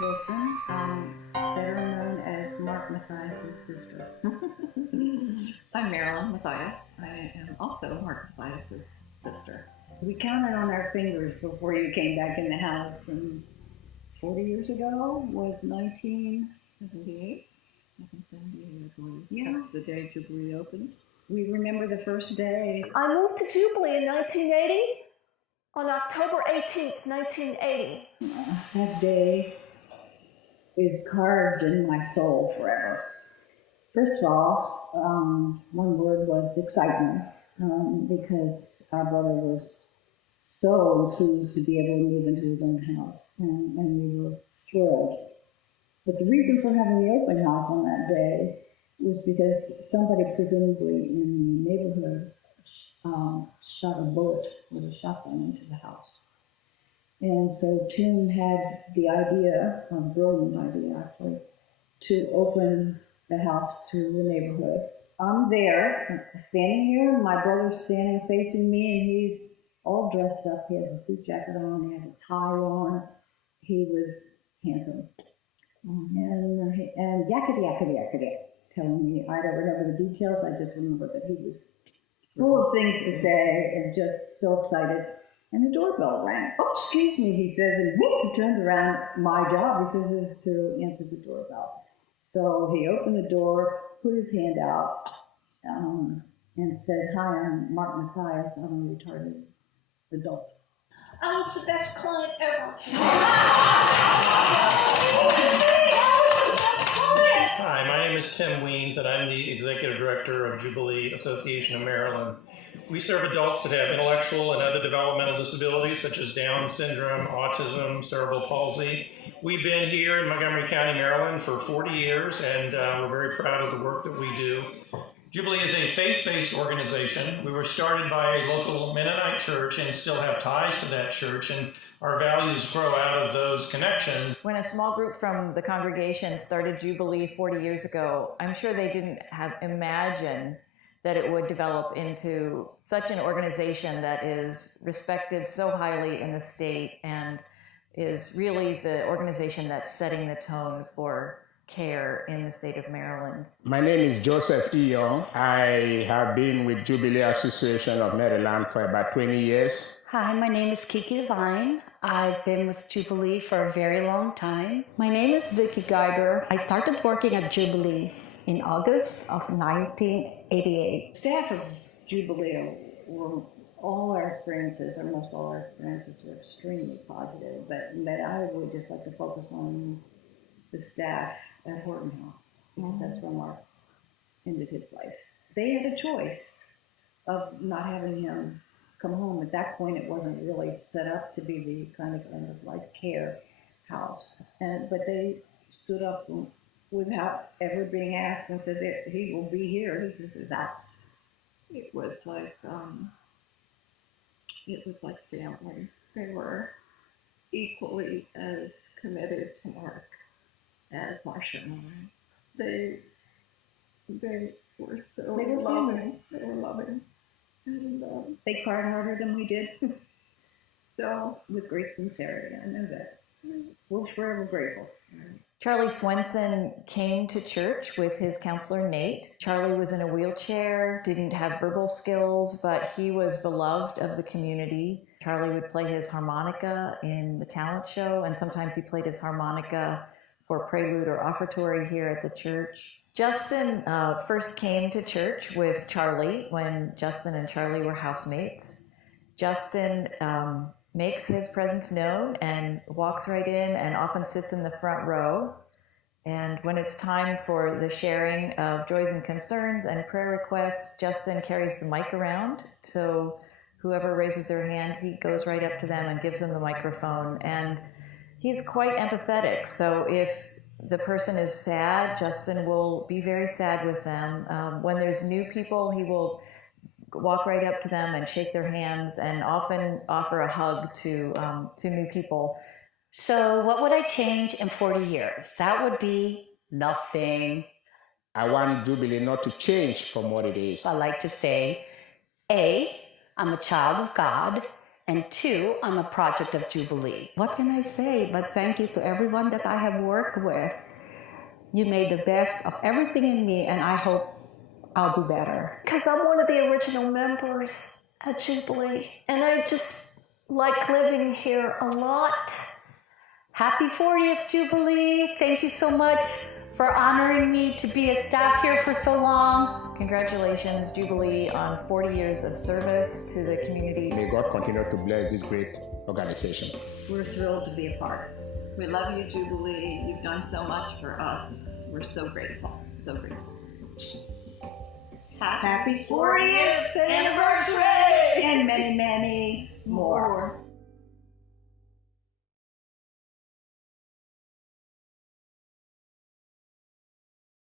Wilson, better known as Mark Matthias' sister. I'm Marilyn Matthias. I am also Mark Matthias' sister. We counted on our fingers before you came back in the house, and 40 years ago was 1978. 1978, I believe. Yeah. That's the day Jubilee opened. We remember the first day. I moved to Jubilee in 1980, on October 18th, 1980. That day is carved in my soul forever. First of all, one word was excitement, because our brother was so pleased to be able to move into his own house, and we were thrilled. But the reason for having the open house on that day was because somebody presumably in the neighborhood shot a bullet with a shotgun into the house. And so Tim had the idea, a brilliant idea actually, to open the house to the neighborhood. I'm there, standing here, my brother's standing facing me, and he's all dressed up. He has a suit jacket on, he had a tie on. He was handsome. And yakety, telling me, I don't remember the details, I just remember that he was full of things to say and just so excited. And the doorbell rang. Oh, excuse me, he says, and whoop, he turned around. My job, he says, is to answer the doorbell. So he opened the door, put his hand out, and said, "Hi, I'm Mark Matthias. I'm a retarded adult." I was the best client ever. Hi, my name is Tim Weens, and I'm the Executive Director of Jubilee Association of Maryland. We serve adults that have intellectual and other developmental disabilities such as Down syndrome, autism, cerebral palsy. We've been here in Montgomery County, Maryland for 40 years, and we're very proud of the work that we do. Jubilee is a faith-based organization. We were started by a local Mennonite church and still have ties to that church, and our values grow out of those connections. When a small group from the congregation started Jubilee 40 years ago, I'm sure they didn't have imagined that it would develop into such an organization that is respected so highly in the state and is really the organization that's setting the tone for care in the state of Maryland. My name is Joseph E. Young. I have been with Jubilee Association of Maryland for about 20 years. Hi, my name is Kiki Devine. I've been with Jubilee for a very long time. My name is Vicky Geiger. I started working at Jubilee in August of 1988. Staff of Jubilee were all our experiences, or most all our experiences, were extremely positive, but I would just like to focus on the staff at Horton House, because that's where Mark ended his life. They had a choice of not having him come home. At that point, it wasn't really set up to be the kind of life care house, but they stood up without ever being asked and said that he will be here. This is his house. It was like family. They were equally as committed to Mark as Marcia and I. They were so loving. They were loving. And they cried harder than we did. So, with great sincerity, I know that. We're forever grateful. Charlie Swenson came to church with his counselor, Nate. Charlie was in a wheelchair, didn't have verbal skills, but he was beloved of the community. Charlie would play his harmonica in the talent show, and sometimes he played his harmonica for prelude or offertory here at the church. Justin first came to church with Charlie when Justin and Charlie were housemates. Justin makes his presence known and walks right in and often sits in the front row. And when it's time for the sharing of joys and concerns and prayer requests, Justin carries the mic around. So whoever raises their hand, he goes right up to them and gives them the microphone. And he's quite empathetic. So if the person is sad, Justin will be very sad with them. When there's new people, he will walk right up to them and shake their hands and often offer a hug to new people. So what would I change in 40 years? That would be nothing. I want Jubilee not to change from what it is. I like to say, A, I'm a child of God, And 2, I'm a project of Jubilee. What can I say but thank you to everyone that I have worked with. You made the best of everything in me, and I hope I'll do better. Because I'm one of the original members at Jubilee, and I just like living here a lot. Happy 40th Jubilee. Thank you so much for honoring me to be a staff here for so long. Congratulations, Jubilee, on 40 years of service to the community. May God continue to bless this great organization. We're thrilled to be a part. We love you, Jubilee. You've done so much for us. We're so grateful. So grateful. Happy 40th anniversary! And many, many more.